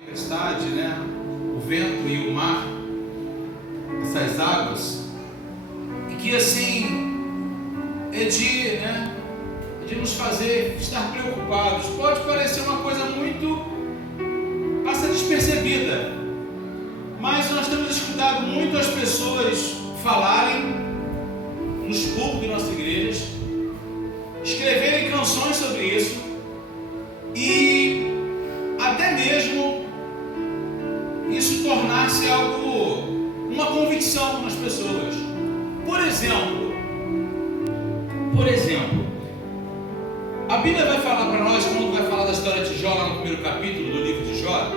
tempestade, né? O vento e o mar, essas águas, e que assim é de nos fazer estar preocupados. Pode parecer uma coisa muito passa despercebida, mas nós temos escutado muito as pessoas falarem nos púlpitos de nossas igrejas, escreverem canções sobre isso e até mesmo isso tornar-se algo, uma convicção nas pessoas. Por exemplo, a Bíblia vai falar para nós, quando vai falar da história de Jó, lá no primeiro capítulo do livro de Jó,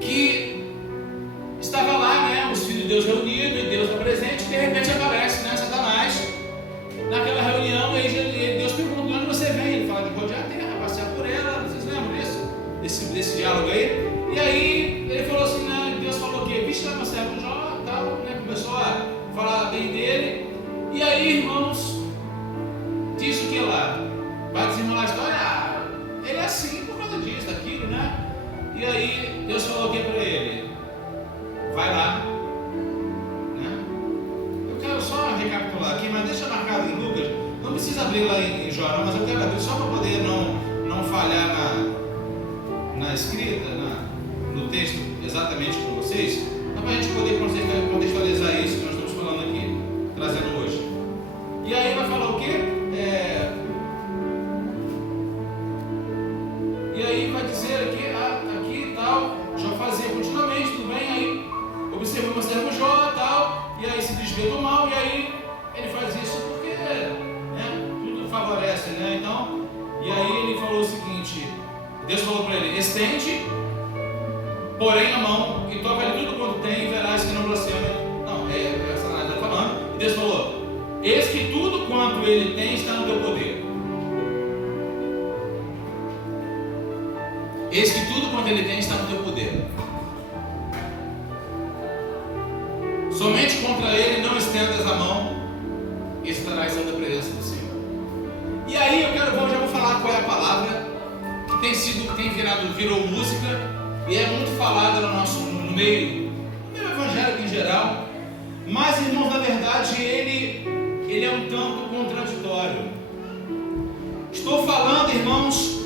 que estava lá, né, os filhos de Deus reunidos, e Deus está presente, e de repente aparece, né, Satanás, naquela reunião, e Deus pergunta: de onde você vem? Ele fala: de rodear a terra, passear por ela. Vocês lembram disso? Desse diálogo aí? E aí ele falou assim, né, Deus falou que vixe, lá você é o Jó, tal, né, começou a falar bem dele. E aí, irmãos, diz o que lá? Vai desenrolar a história, ele é assim por causa disso, daquilo, né? E aí Deus falou o que para ele? Vai lá, né? Eu quero só recapitular aqui, mas deixa marcado em Lucas. Não precisa abrir lá em Jó, não, mas eu quero abrir só para poder não falhar na escrita, no texto exatamente com vocês, para a gente poder contextualizar isso que nós estamos falando aqui, trazendo hoje. E aí vai falar o quê? E aí vai dizer aqui e tal, Jó fazia continuamente, tudo bem, aí observou Jó tal, e aí se desvia do mal, e aí ele faz isso porque, né, tudo favorece, né? Então, e aí ele falou o seguinte: Deus falou para ele: estende, porém a mão, e toca-lhe tudo quanto tem, e verás que não blasfema. Não, é Satanás está falando. E Deus falou: eis que tudo quanto ele tem está no teu poder. Eis que tudo quanto ele tem está no teu poder. Somente contra ele não estendas a mão, e estarás sendo a presença do Senhor. E aí já vou falar qual é a palavra que virou música e é muito falada no meio evangélico em geral, mas, irmãos, na verdade ele é um tanto contraditório. Estou falando, irmãos,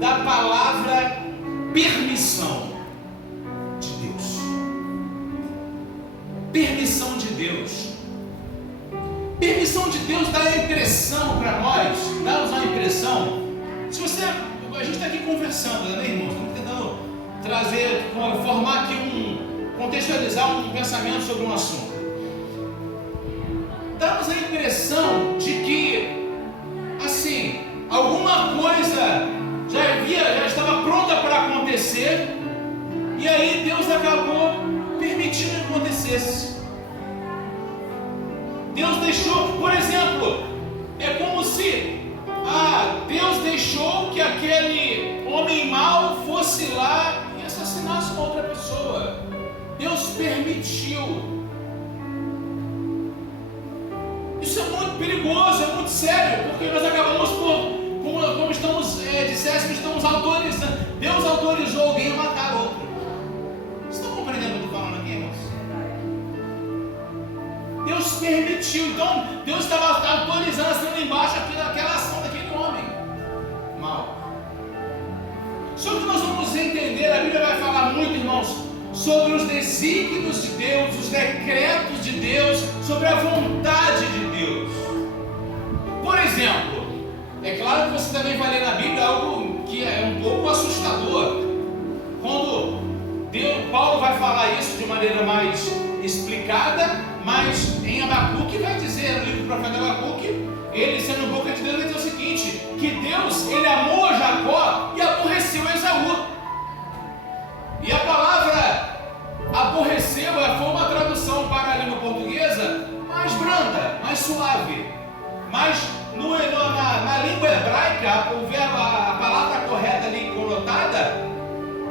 da palavra permissão de Deus. Permissão de Deus. Permissão de Deus dá a impressão para nós, dá-nos a impressão, a gente está aqui conversando, né, irmãos? Estamos tentando formar aqui contextualizar um pensamento sobre um assunto. Dá-nos a impressão de que, assim, alguma coisa já estava pronta para acontecer, e aí Deus acabou permitindo que acontecesse. Deus deixou, por exemplo, é como se Deus deixou que aquele homem mau fosse lá e assassinasse uma outra pessoa. Deus permitiu. Isso é muito perigoso, é muito sério, porque nós acabamos como estamos, estamos autorizando. Deus autorizou alguém a matar outro. Vocês estão compreendendo o que eu estou falando aqui, irmãos? Deus permitiu. Então Deus estava autorizando, assim embaixo, aquela ação daquele homem mau. Só que nós vamos entender, a Bíblia vai falar muito, irmãos, sobre os desígnios de Deus, os decretos de Deus, sobre a vontade de Deus. Por exemplo, é claro que você também vai ler na Bíblia algo que é um pouco assustador. Quando Paulo vai falar isso de maneira mais explicada, mas em Abacuque vai dizer, no livro do profeta Abacuque, ele sendo boca de Deus, vai dizer o seguinte: que Deus, ele amou a Jacó e aborreceu a Esaú. E a palavra aborreceu foi uma tradução para a língua portuguesa mais branda, mais suave, mas na língua hebraica, a palavra correta ali conotada,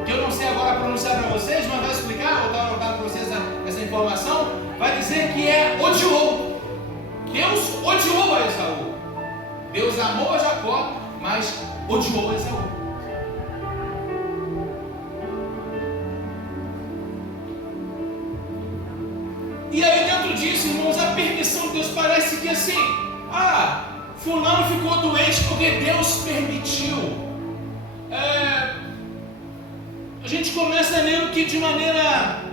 que eu não sei agora pronunciar para vocês, mas vai explicar, vou estar anotando para vocês essa informação, vai dizer que é odiou. Deus odiou a Esaú. Deus amou a Jacó, mas odiou a Esaú. entanto disso, irmãos, a permissão de Deus parece que assim, fulano ficou doente porque Deus permitiu. A gente começa lendo que de maneira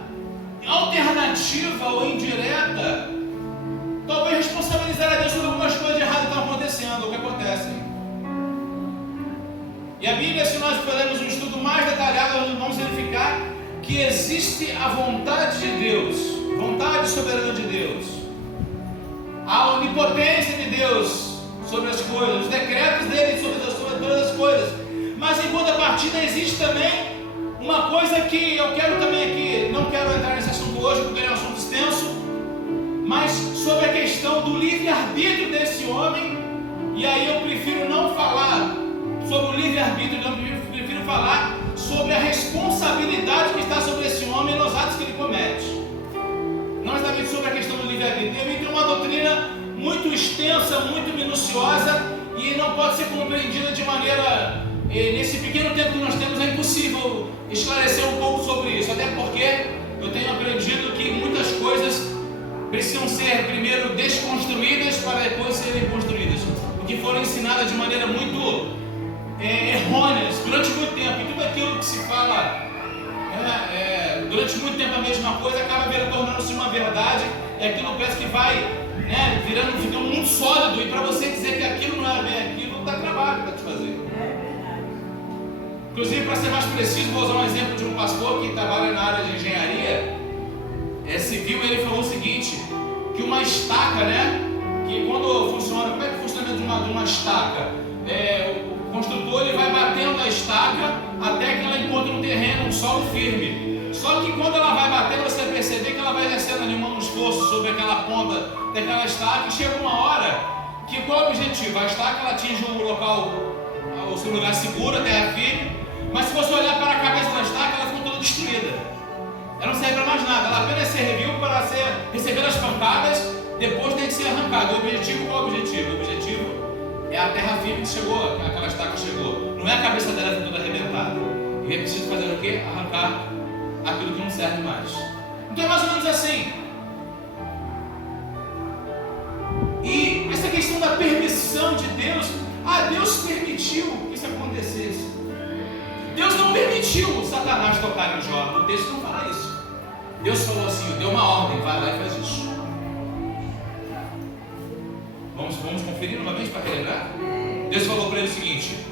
alternativa ou indireta, talvez responsabilizar a Deus sobre algumas coisas erradas que estão acontecendo, ou que acontecem. E a Bíblia, se nós fizermos um estudo mais detalhado, nós vamos verificar que existe a vontade de Deus, vontade soberana de Deus, a onipotência de Deus sobre as coisas, os decretos dele sobre todas as coisas. Mas em contrapartida existe também uma coisa que eu quero também aqui, não quero entrar nesse assunto hoje porque é um assunto extenso, mas sobre a questão do livre-arbítrio desse homem. E aí eu prefiro não falar sobre o livre-arbítrio, eu prefiro falar sobre a responsabilidade que está sobre esse homem nos atos que ele comete. Não exatamente sobre a questão do livre-arbítrio. Tem uma doutrina muito extensa, muito minuciosa, e não pode ser compreendida de maneira... Nesse pequeno tempo que nós temos é impossível esclarecer um pouco sobre isso, até porque eu tenho aprendido que muitas coisas precisam ser primeiro desconstruídas para depois serem construídas, porque foram ensinadas de maneira muito errôneas durante muito tempo, e tudo aquilo que se fala durante muito tempo a mesma coisa acaba tornando-se uma verdade, e aquilo parece que vai ficando muito sólido, e para você dizer que aquilo não era bem aquilo, dá trabalho para te fazer. Inclusive, para ser mais preciso, vou usar um exemplo de um pastor que trabalha na área de engenharia civil. Ele falou o seguinte, que uma estaca, que quando funciona, como é que funciona de uma estaca? O construtor ele vai batendo a estaca até que ela encontre um terreno, um solo firme. Só que quando ela vai batendo, você vai perceber que ela vai descendo ali um esforço sobre aquela ponta daquela estaca, e chega uma hora que qual é o objetivo? A estaca ela atinge o local, o seu lugar seguro, a terra firme. Mas se você olhar para a cabeça da estaca, ela ficou toda destruída. Ela não serve para mais nada. Ela apenas serviu para receber as pancadas, depois tem que ser arrancada. O objetivo, qual é o objetivo? O objetivo é a terra firme que chegou, que aquela estaca chegou. Não é a cabeça dela toda arrebentada. E é preciso fazer o quê? Arrancar aquilo que não serve mais. Então é mais ou menos assim. E essa questão da permissão de Deus, Deus permitiu que isso acontecesse. Deus não permitiu Satanás tocar em Jó. O texto não fala isso. Deus falou assim, deu uma ordem, vai lá e faz isso. Vamos conferir novamente para relembrar? Deus falou para ele o seguinte: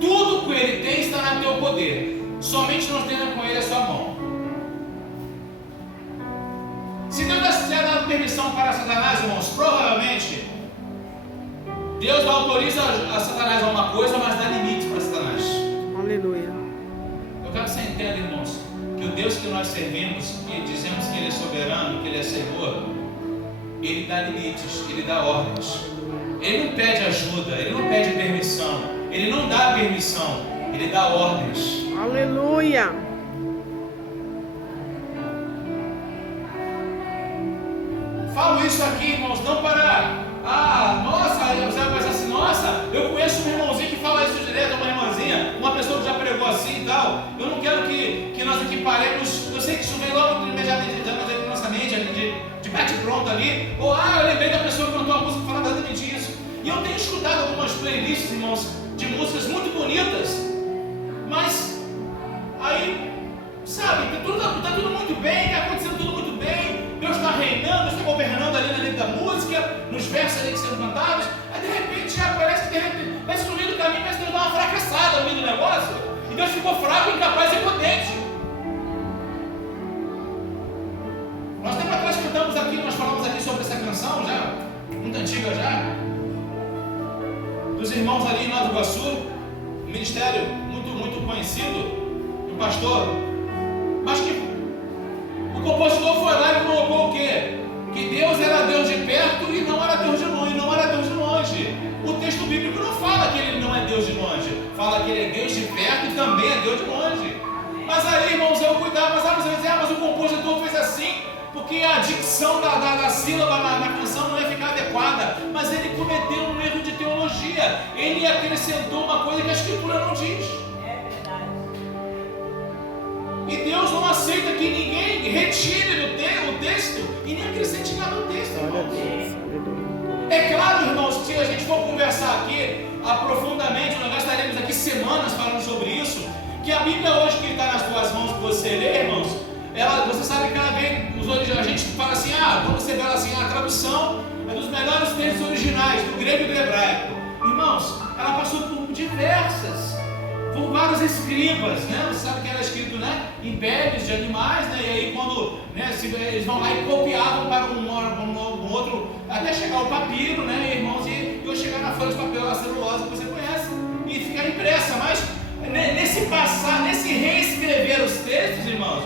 tudo que ele tem está no teu poder, somente não esteja com ele a sua mão. Se Deus tiver dado permissão para Satanás, irmãos, provavelmente Deus não autoriza a Satanás a uma coisa, mas dá limites para Satanás. Aleluia. Eu quero que você entenda, irmãos, que o Deus que nós servimos, e dizemos que Ele é soberano, que Ele é Senhor, Ele dá limites, Ele dá ordens. Ele não pede ajuda, Ele não pede permissão, Ele não dá permissão, Ele dá ordens. Aleluia. Falo isso aqui, irmãos, não para... você vai pensar assim, nossa, eu conheço um irmãozinho que fala isso direto, uma irmãzinha, uma pessoa que já pregou assim e tal. Eu não quero que nós aqui paremos, eu sei que isso vem logo imediatamente na nossa mente, de bate-pronto ali, ou eu lembrei da pessoa que cantou uma música que fala exatamente isso. E eu tenho escutado algumas playlists, irmãos, de músicas muito bonitas, mas aí, sabe, tá tudo muito bem, está acontecendo tudo muito bem, Deus está reinando, Deus está governando ali na letra da música, nos versos ali que sendo cantados, aí de repente já parece que no meio do caminho parece que Deus dá uma fracassada no meio do negócio, e Deus ficou fraco, incapaz e impotente. Nós tempo atrás cantamos aqui, nós falamos aqui sobre essa canção já, muito antiga já, dos irmãos ali em Nova Iguaçu, um ministério muito conhecido, do pastor, mas que o compositor foi lá e colocou o quê? Que Deus era Deus de perto e não era Deus de longe, não era Deus de longe. O texto bíblico não fala que Ele não é Deus de longe, fala que Ele é Deus de perto e também é Deus de longe. Mas aí, irmãos, eu cuidava, mas o compositor fez assim, porque a dicção da sílaba na canção não ia ficar adequada, mas ele cometeu um erro de teologia, ele acrescentou uma coisa que a Escritura não diz. E Deus não aceita que ninguém retire o texto e e nem acrescente nada ao texto, Glória a irmãos. Deus. Aleluia. É claro, irmãos, que se a gente for conversar aqui aprofundadamente, nós gastaremos aqui semanas falando sobre isso, que a Bíblia hoje que está nas tuas mãos, que você lê, irmãos, você sabe que ela vem, a gente fala assim, quando você fala assim, a tradução é dos melhores textos originais, do grego e do hebraico. Irmãos, ela passou por por vários escribas, né? Você sabe que era escrito, né, em peles de animais, né? E aí quando, né, eles vão lá e copiavam para um outro, até chegar ao papiro, né, irmãos, e eu chegar na folha de papel, a celulose que você conhece, e ficar impressa. Mas nesse reescrever os textos, irmãos,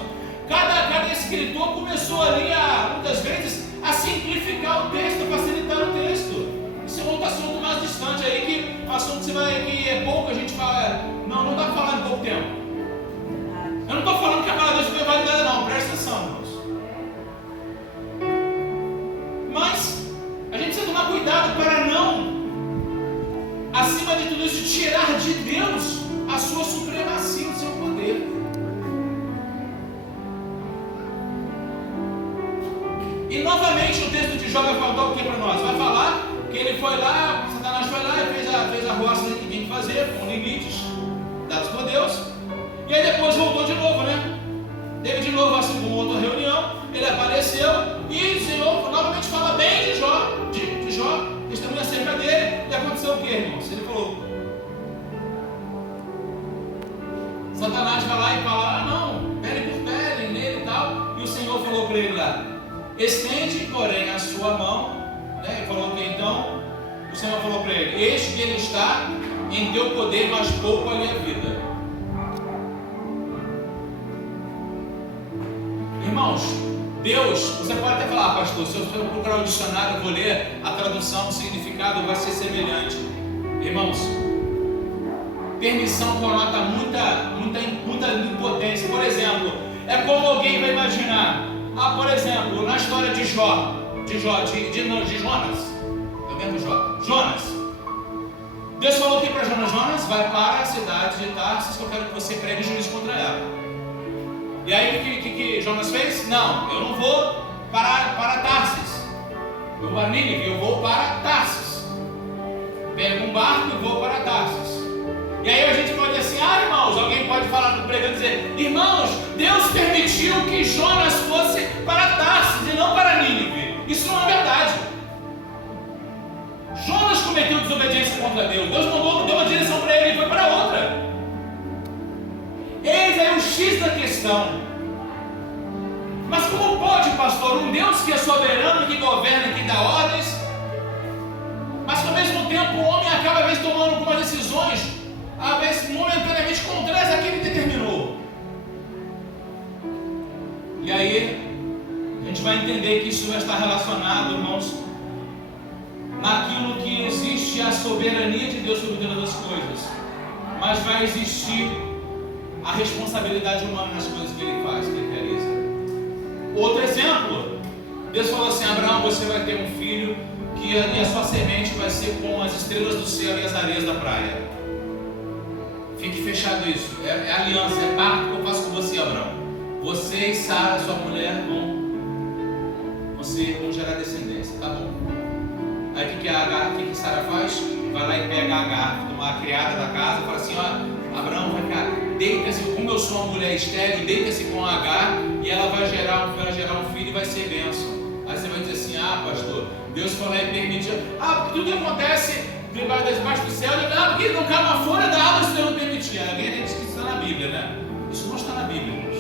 cada escritor começou ali muitas vezes a simplificar o texto, a facilitar o texto. Isso é um outro assunto mais distante aí, que assunto que é pouco a gente fala. Não está falando em pouco tempo. Eu não estou falando que a palavra de Deus foi validada, não, presta atenção, irmãos. Mas a gente precisa tomar cuidado para não, acima de tudo isso, tirar de Deus a sua supremacia, o seu poder. E novamente o texto de Jó vai falar o que para nós? Vai falar que ele foi lá, Satanás foi lá e fez a roça que tinha que fazer, com limites dados por Deus, e aí depois voltou de novo, né? Teve de novo assim uma outra reunião, ele apareceu e o Senhor novamente fala bem de Jó, testemunha acerca dele. E aconteceu o que, irmãos? Ele falou, Satanás vai lá e fala, não, pele por pele, nele e tal, e o Senhor falou para ele lá, estende, porém, a sua mão, né? E falou que então, o Senhor falou para ele, eis que ele está em teu poder, mas pouco ali a vida. Irmãos, Deus, você pode até falar, pastor, se eu for procurar o dicionário, eu vou ler a tradução, o significado vai ser semelhante. Irmãos, permissão conota muita impotência. Por exemplo, é como alguém vai imaginar, por exemplo, na história de Jonas, é o mesmo Jonas. Deus falou aqui para Jonas, vai para a cidade de Tarsis, que eu quero que você pregue juízo contra ela. E aí o que Jonas fez? Não, eu não vou para Tarsis. Eu vou para Nínive, eu vou para Tarsis. Pego um barco e vou para Tarsis. E aí a gente pode dizer assim, irmãos, alguém pode falar no pregando e dizer, irmãos, Deus permitiu que Jonas fosse para Tarsis e não para Nínive. Isso não é verdade. Jonas cometeu desobediência contra Deus. Deus deu uma direção para ele e foi para outra. Eis aí o X da questão. Mas como pode, pastor, um Deus que é soberano, que governa, que dá ordens, mas que ao mesmo tempo o homem acaba às vezes tomando algumas decisões, às vezes momentaneamente contrárias àquilo que ele determinou? E aí a gente vai entender que isso vai estar relacionado, irmãos, naquilo que existe a soberania de Deus sobre todas as coisas, mas vai existir a responsabilidade humana nas coisas que ele faz, que ele realiza. Outro exemplo, Deus falou assim, Abraão, você vai ter um filho e a sua semente vai ser como as estrelas do céu e as areias da praia. Fique fechado isso, é aliança, é pacto que eu faço com você, Abraão. Você e Sara, sua mulher, vão gerar descendência, tá bom? Aí o que Sara faz? Vai lá e pega a Agar, uma criada da casa, e fala assim, Abraão, vai cá, deita-se, como eu sou uma mulher estéril, deita-se com a Agar, e ela vai gerar um filho e vai ser bênção. Aí você vai dizer assim, pastor, Deus foi lá e permitiu, porque tudo que acontece debaixo do céu, porque não cai uma folha da árvore se Deus não permitir. Alguém diz que isso está na Bíblia, né? Isso não está na Bíblia, irmãos.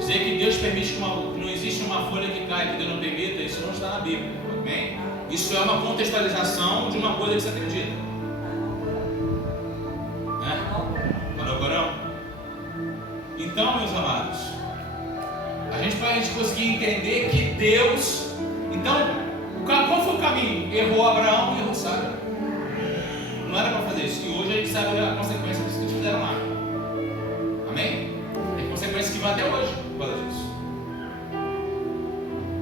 Dizer que Deus permite que não existe uma folha que cai, que Deus não permita, isso não está na Bíblia, ok? Isso é uma contextualização de uma coisa que você acredita. Para o Corão? Então, meus amados, para a gente conseguir entender que Deus, então, qual foi o caminho? Errou Abraão e errou Sara. Não era para fazer isso. E hoje a gente sabe a consequência disso que eles fizeram lá. Amém? Tem consequências que vão até hoje por causa disso.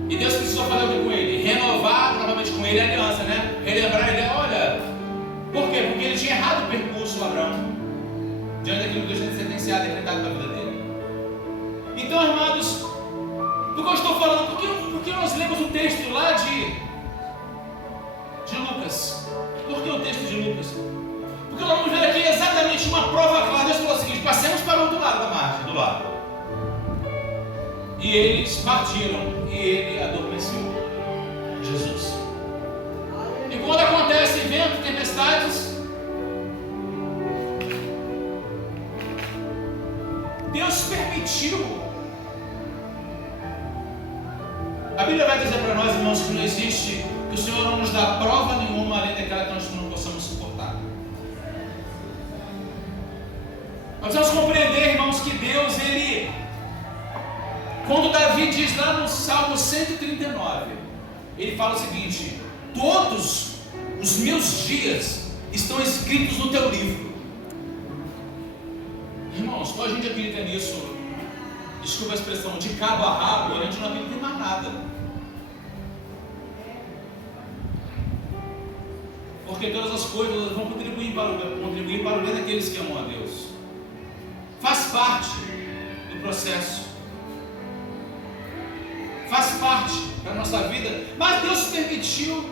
E Deus precisou falar o que com ele? Renovar novamente com ele a aliança, né? Relembrar ele, olha. Por quê? Porque ele tinha errado o percurso, Abraão, diante daquilo que Deus tinha sentenciado e decretado para a vida dele. Então, amados, por que eu estou falando? Porque nós lemos o texto lá de Lucas. Por que o texto de Lucas? Porque nós vamos ver aqui exatamente uma prova clara. Deus falou o seguinte: passemos para o outro lado da margem, do lago. E eles partiram e ele adormeceu. Jesus. E quando acontece vento, tempestades, Deus permitiu. A Bíblia vai dizer para nós, irmãos, que não existe, que o Senhor não nos dá prova nenhuma além daquela que nós não possamos suportar. Nós precisamos compreender, irmãos, que Deus, Ele, quando Davi diz lá no Salmo 139, ele fala o seguinte: todos os meus dias estão escritos no teu livro. Irmãos, quando a gente acredita nisso, desculpa a expressão, de cabo a rabo, a gente não acredita em mais nada. Porque todas as coisas vão contribuir para o bem daqueles que amam a Deus. Faz parte do processo. Faz parte da nossa vida. Mas Deus permitiu.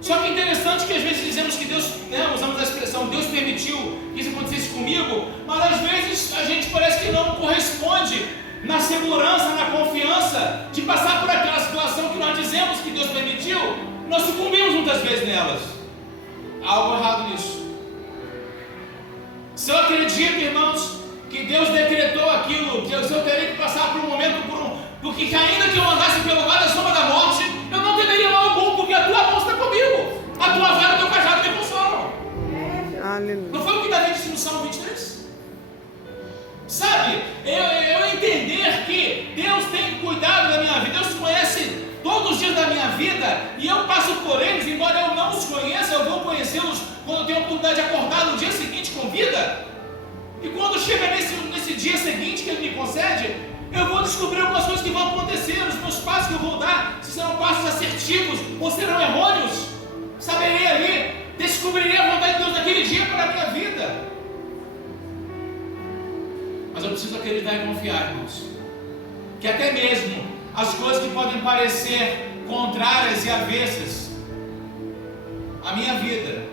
Só que é interessante que às vezes dizemos que Deus, usamos a expressão Deus permitiu que isso acontecesse comigo, mas às vezes a gente parece que não corresponde na segurança, na confiança de passar por aquela situação que nós dizemos que Deus permitiu. Nós sucumbimos muitas vezes nelas. Há algo errado nisso. Se eu acredito, irmãos, que Deus decretou aquilo, que eu teria que passar por um momento, porque ainda que eu andasse pelo vale da sombra da morte, eu não teria mal algum, porque a tua mão está comigo, a tua vara e o teu cajado me consolam. Não foi o que Davi disse no Salmo 23? Sabe, eu entender que Deus tem cuidado da minha vida, Deus conhece todos os dias da minha vida, e eu passo por eles, embora eu não os conheça, eu vou conhecê-los quando eu tenho a oportunidade de acordar no dia seguinte com vida. E quando chega nesse dia seguinte que Ele me concede, eu vou descobrir algumas coisas que vão acontecer, os meus passos que eu vou dar, se serão passos assertivos ou serão errôneos. Saberei ali, descobrirei a vontade de Deus naquele dia para a minha vida. Mas eu preciso acreditar e confiar, irmãos, que até mesmo as coisas que podem parecer contrárias e avessas à minha vida,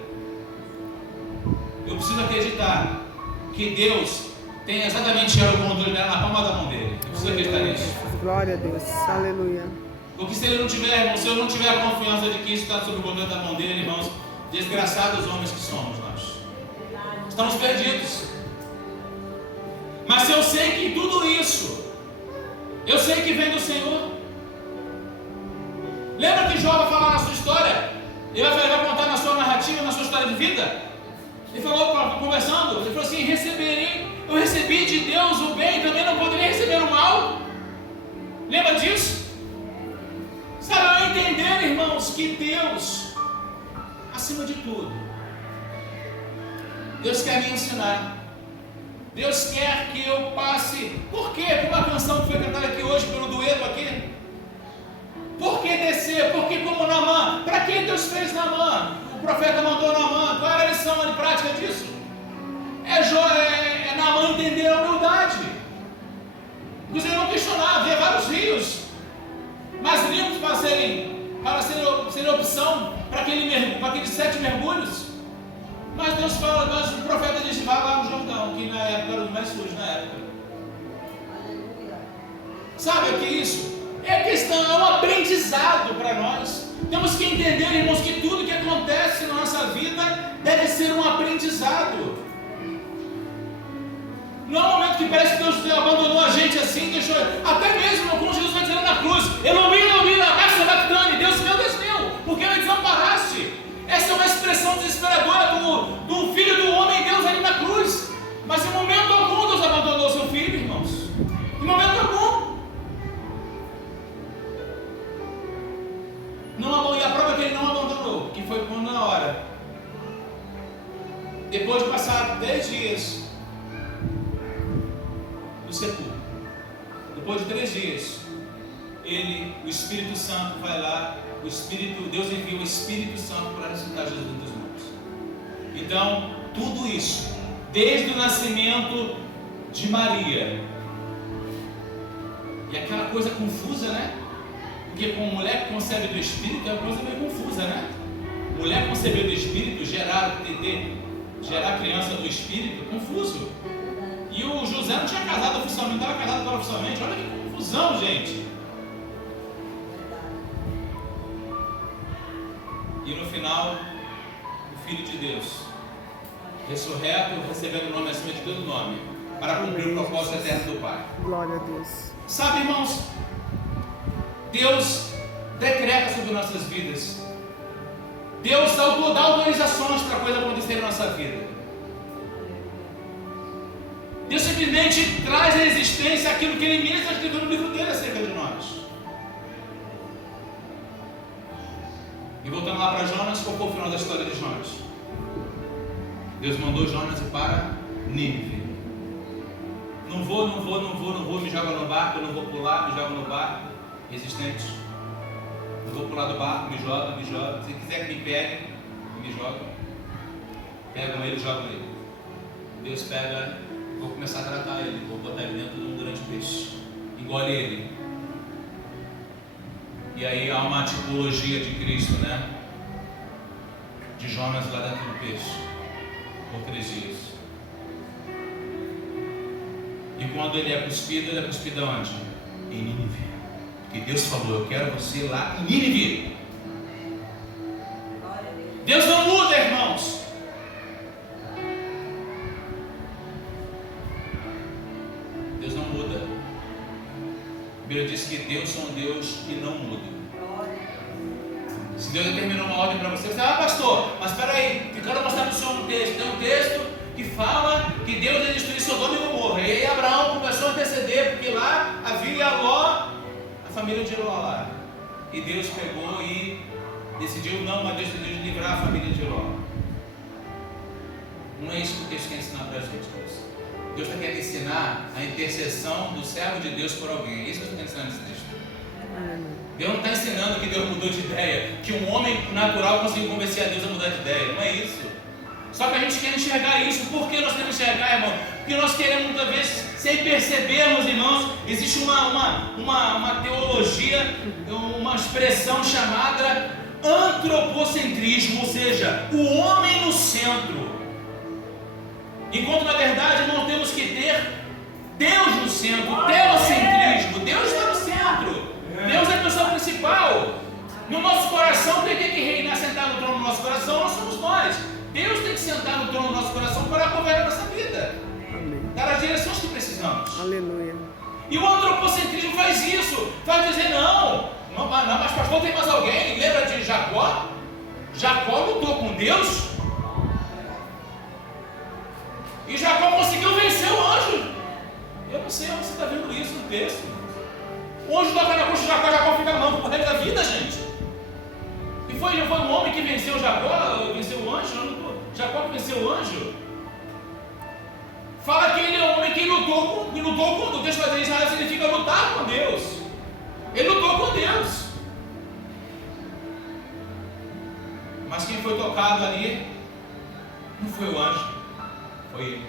eu preciso acreditar que Deus tem exatamente o controle dela na palma da mão dele. Eu preciso acreditar nisso. Glória a Deus, aleluia. Porque se ele não tiver, irmão, se eu não tiver a confiança de que isso está sob o controle da mão dele, irmãos, desgraçados homens que somos nós, estamos perdidos. Mas se eu sei que tudo isso, eu sei que vem do Senhor. Lembra que Jó vai falar na sua história? Ele vai contar na sua narrativa, na sua história de vida? Ele falou, conversando, ele falou assim: eu recebi de Deus o bem, também não poderia receber o mal. Lembra disso? Sabe, eu entender, irmãos, que Deus, acima de tudo, Deus quer me ensinar. Deus quer que eu passe. Por quê? Por uma canção que foi cantada aqui hoje, pelo dueto aqui. Por que descer? Por que como Naamã? Para que Deus fez Naamã? O profeta mandou Naamã. Qual era a lição de prática disso? É Naamã entender a humildade. Porque ele não questionava, havia vários rios mais limpos para serem opção para aqueles 7 mergulhos. Mas Deus fala, mas o profeta disse: vai lá no Jordão, que na época era o mais sujo na época. Sabe o que é isso? É questão, é um aprendizado para nós. Temos que entender, irmãos, que tudo que acontece na nossa vida deve ser um aprendizado. Não é um momento que parece que Deus abandonou a gente assim, deixou. Até mesmo, como Jesus vai dizendo na cruz: Elomina, basta bactane, Deus meu, porque me desamparaste. Essa é uma expressão desesperadora do Filho do Homem, Deus ali na cruz. Mas em momento algum Deus abandonou seu Filho, irmãos. Em momento algum. Não, e a prova é que ele não abandonou, que foi quando na hora, depois de passar 10 dias no sepulcro, depois de 3 dias, o Espírito Santo vai lá, Deus envia o Espírito Santo para ressuscitar Jesus dos mortos. Então, tudo isso, desde o nascimento de Maria, E aquela coisa confusa, né? Porque com mulher que concebe do Espírito é uma coisa meio confusa, né? Mulher conceber do Espírito, gerar criança do Espírito, confuso. E o José não tinha casado oficialmente, estava casado agora oficialmente. Olha que confusão, gente. E no final, o Filho de Deus, ressurreto, recebendo o nome acima de todo nome, para cumprir o propósito eterno do Pai. Glória a Deus. Sabe, irmãos, Deus decreta sobre nossas vidas. Deus dá autorizações para a coisa acontecer na nossa vida. Deus simplesmente traz à existência aquilo que Ele mesmo escreveu no livro dele acerca de nós. E voltando lá para Jonas, qual foi o final da história de Jonas? Deus mandou Jonas ir para Nínive. Não vou, me joga no barco, eu não vou pular, me joga no barco. Resistente. Não vou pular do barco, me joga. Se quiser que me pegue, me joga. Pegam ele, jogam ele. Deus pega, vou começar a tratar ele, vou botar ele dentro de um grande peixe. Engole ele. E aí há uma tipologia de Cristo, né? De Jonas lá dentro do peixe. Por 3 dias. E quando ele é cuspido onde? Em Nínive. Porque Deus falou, eu quero você lá em Nínive. Deus não muda, irmãos. Deus não muda. A Bíblia diz que Deus é um Deus que não muda. Se Deus determinou uma ordem para você, você fala, pastor, mas espera aí, eu quero mostrar para o senhor um texto. Tem um texto que fala que Deus ia destruir Sodoma e Gomorra. E aí Abraão começou a interceder, porque lá havia Ló, a família de Ló lá. E Deus pegou e decidiu, mas Deus decidiu livrar a família de Ló. Não é isso que o texto quer ensinar para a gente. Deus está querendo ensinar a intercessão do servo de Deus por alguém. É isso que eu estou ensinando nesse texto. Deus não está ensinando que Deus mudou de ideia, que um homem natural conseguiu convencer a Deus a mudar de ideia. Não é isso. Só que a gente quer enxergar isso. Por que nós queremos enxergar, irmão? Porque nós queremos muitas vezes, sem percebermos, irmãos, existe uma teologia, uma expressão chamada antropocentrismo, ou seja, o homem no centro. Enquanto na verdade, irmão, temos que ter Deus no centro, teocentrismo. Deus está no centro. Deus é a pessoa principal. No nosso coração, quem tem que reinar sentado no trono do nosso coração, nós somos nós. Deus tem que sentar no trono do nosso coração para governar a nossa vida. Amém. Dar as direções que precisamos. Aleluia. E o antropocentrismo faz isso. Faz dizer, não, mas pastor, tem mais alguém? Lembra de Jacó? Jacó lutou com Deus. E Jacó conseguiu vencer o anjo. Eu não sei onde você está vendo isso no texto. O anjo toca na coxa de Jacó fica manco por resto da vida, gente. E foi um homem que venceu Jacó, venceu o anjo. Jacó que venceu o anjo. Fala que ele é um homem que lutou com o texto de Israel significa lutar com Deus. Ele lutou com Deus. Mas quem foi tocado ali não foi o anjo, foi ele.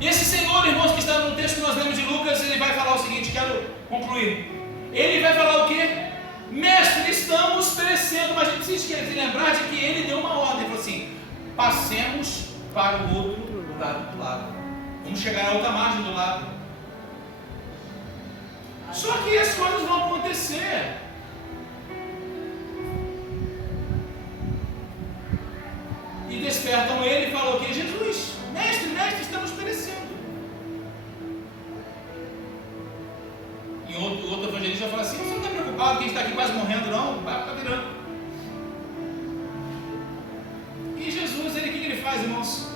E esse Senhor, irmãos, que está no texto que nós lemos de Lucas, ele vai falar o seguinte, quero concluir. Ele vai falar o quê? Mestre, estamos perecendo, mas a gente precisa lembrar de que ele deu uma ordem, ele falou assim, passemos para o outro lado do lago. Vamos chegar à outra margem do lago. Só que as coisas vão acontecer. E despertam ele e falam o quê? Jesus, mestre, estamos perecendo. E outro evangelista vai falar assim, você não está preocupado, quem está aqui quase morrendo, não? O barco está virando. E Jesus, o que ele faz, irmãos?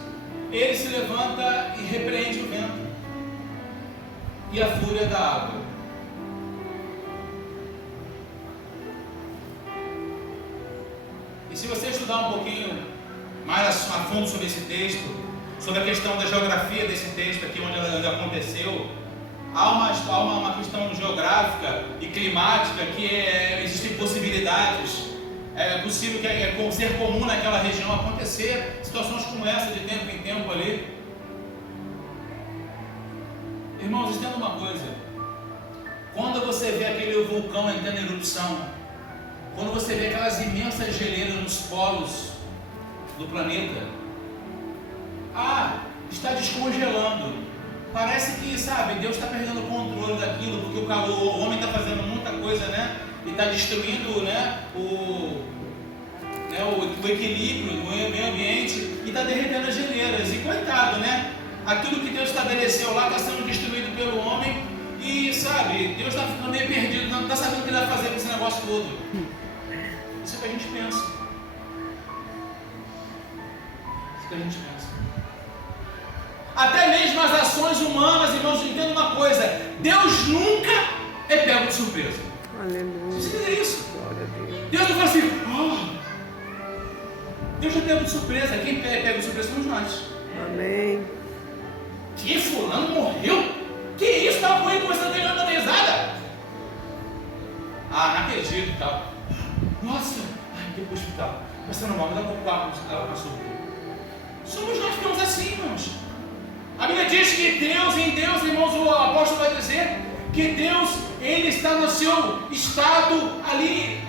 Ele se levanta e repreende o vento e a fúria da água. E se você estudar um pouquinho mais a fundo sobre esse texto, sobre a questão da geografia desse texto aqui, onde aconteceu, há uma questão geográfica e climática que existem possibilidades. É possível que ser comum naquela região acontecer situações como essa de tempo em tempo ali. Irmãos, entenda uma coisa. Quando você vê aquele vulcão entrando em erupção, quando você vê aquelas imensas geleiras nos polos do planeta, está descongelando. Parece que, sabe, Deus está perdendo o controle daquilo, porque o homem está fazendo muita coisa, né? E está destruindo, né, o equilíbrio do meio ambiente e está derretendo as geleiras. E coitado, né? Aquilo que Deus estabeleceu lá está sendo destruído pelo homem e, sabe, Deus está ficando meio perdido, não está sabendo o que ele vai fazer com esse negócio todo. Isso é o que a gente pensa. Isso é o que a gente pensa. Até mesmo as ações humanas, irmãos, entenda uma coisa: Deus nunca é pego de surpresa. Aleluia. Você entende isso? Glória a Deus. Deus não fala assim, Deus já é pego de surpresa. Quem é pego de surpresa somos nós. Amém. Que fulano morreu? Que isso? Estava com ele começando a dar risada. Não acredito e tal. Nossa, tem que ir para o hospital. Passando mal, me dá um pouco d'água com açúcar. Somos nós que ficamos assim, irmãos. A Bíblia diz que Deus, em Deus, irmãos, o apóstolo vai dizer que Deus, Ele está no seu estado ali,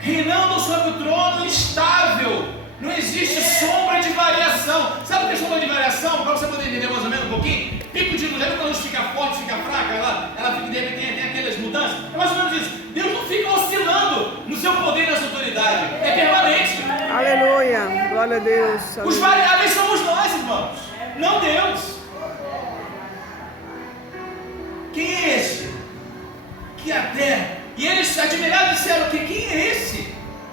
reinando sobre o trono, estável. Não existe sombra de variação. Sabe o que é sombra de variação? Para você poder entender mais ou menos um pouquinho. Pico de luz, quando a luz fica forte, fica fraca, ela fica, tem aquelas mudanças. É mais ou menos isso. Deus não fica oscilando no seu poder e na sua autoridade. É permanente. Aleluia. Glória a Deus. Os variáveis somos nós, irmãos. Não Deus. Quem é esse? Que até... E eles admirados disseram que quem é esse?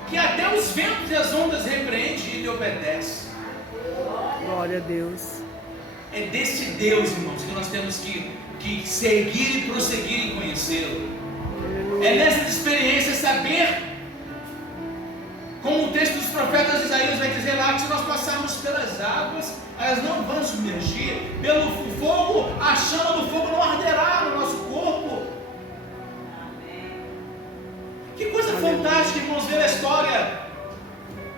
Que até os ventos e as ondas repreende e ele obedece. Glória a Deus. É desse Deus, irmãos, que nós temos que seguir e prosseguir em conhecê-lo. É nessa experiência saber, como o texto dos profetas Isaías vai dizer lá, que se nós passarmos pelas águas, elas não vão submergir, pelo fogo, a chama do fogo não arderá no nosso corpo. Que coisa fantástica, irmãos, ver a história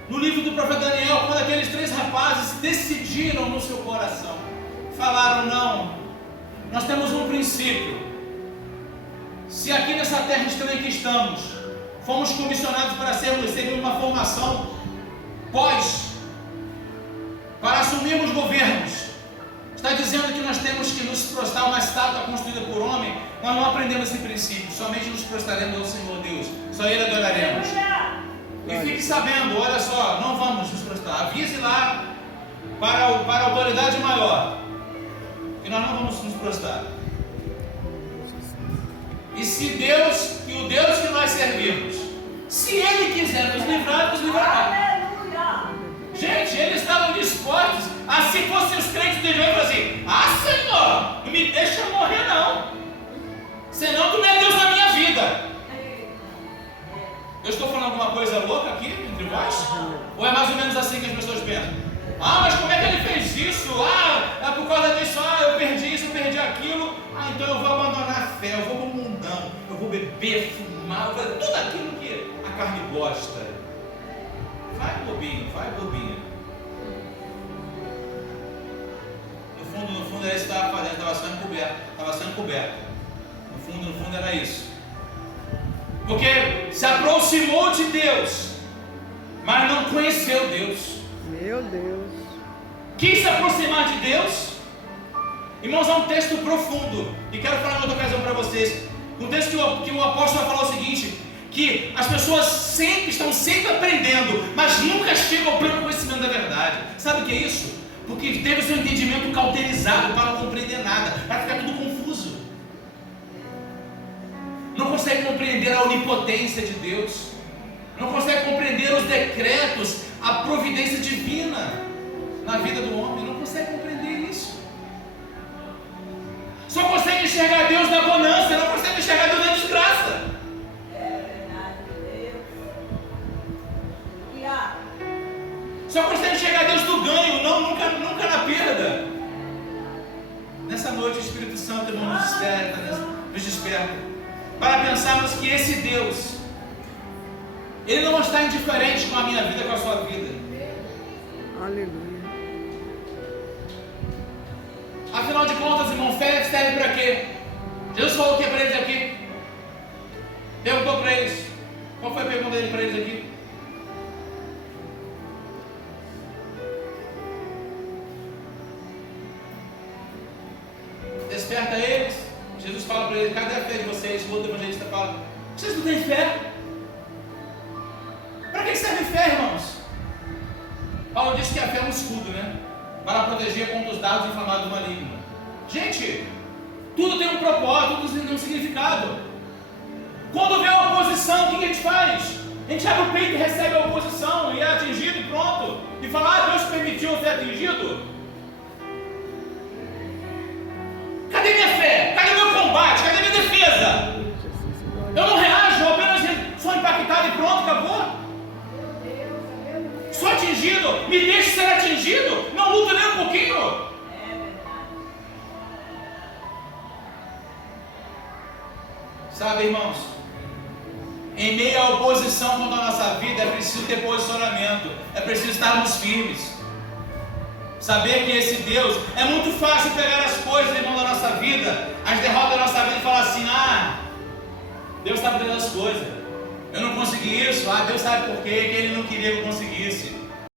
no livro do profeta Daniel, quando aqueles 3 rapazes decidiram no seu coração, falaram: não, nós temos um princípio. Se aqui nessa terra estranha que estamos, fomos comissionados para seguir uma formação para assumirmos governos, está dizendo que nós temos que nos prostrar a uma estátua construída por homem. Nós não aprendemos esse princípio, somente nos prostraremos ao Senhor Deus, só Ele adoraremos. E fique sabendo, olha só, não vamos nos prostrar, avise lá para a autoridade maior, que nós não vamos nos prostrar. E se Deus, que o Deus que nós servimos, se Ele quiser nos livrar, nos livrará. Gente, eles estavam dispostos, se fossem os crentes de João, assim: Senhor, não me deixa morrer não, senão Tu não é Deus na minha vida. Eu estou falando alguma coisa louca aqui entre vós? Ou é mais ou menos assim que as pessoas pensam? Mas como é que ele fez isso? É por causa disso, eu perdi isso, eu perdi aquilo. Então eu vou abandonar a fé, eu vou para o mundão, eu vou beber, fumar, eu vou fazer tudo aquilo que a carne gosta. Vai bobinho, vai bobinho. No fundo era isso que estava fazendo, estava sendo coberto. No fundo era isso. Porque se aproximou de Deus, mas não conheceu Deus. Meu Deus. Quis se aproximar de Deus. Irmãos, é um texto profundo. E quero falar em outra ocasião para vocês. Um texto que o apóstolo vai falar o seguinte: que as pessoas estão sempre aprendendo, mas nunca chegam ao pleno conhecimento da verdade. Sabe o que é isso? Porque teve o seu entendimento cauterizado para não compreender nada, para ficar tudo confuso. Não consegue compreender a onipotência de Deus, não consegue compreender os decretos, a providência divina na vida do homem, não consegue compreender isso. Só consegue enxergar Deus na bonança, não consegue enxergar Deus na desgraça. Só consegue enxergar Deus no ganho, nunca na perda. Nessa noite o Espírito Santo nos desperta para pensarmos que esse Deus, Ele não está indiferente com a minha vida, com a sua vida. Aleluia. afinal de contas, irmão, fé serve para quê? Jesus falou o que para eles aqui? Perguntou para eles. Qual foi a pergunta dele para eles aqui? Desperta eles. Jesus fala para eles: cadê a fé de vocês? O outro evangelista fala: vocês não têm fé? Para que serve fé, irmãos? Paulo disse que a fé é um escudo, né? Para proteger contra os dados inflamados do maligno. Gente, tudo tem um propósito, tudo tem um significado. Quando vê a oposição, o que a gente faz? A gente abre o peito e recebe a oposição, e é atingido e pronto. E fala: ah, Deus permitiu eu ser atingido. Cadê minha fé? Cadê meu combate? Cadê minha defesa? Eu não reajo, eu apenas sou impactado e pronto, acabou. Sou atingido, me deixe ser atingido, não luto nem um pouquinho. Sabe, irmãos, em meio à oposição contra a nossa vida, é preciso ter posicionamento, é preciso estarmos firmes. Saber que esse Deus, é muito fácil pegar as coisas, irmão, da nossa vida, as derrotas da nossa vida e falar assim: ah, Deus está cuidando das coisas, eu não consegui isso, ah, Deus sabe por quê, que Ele não queria que eu conseguisse.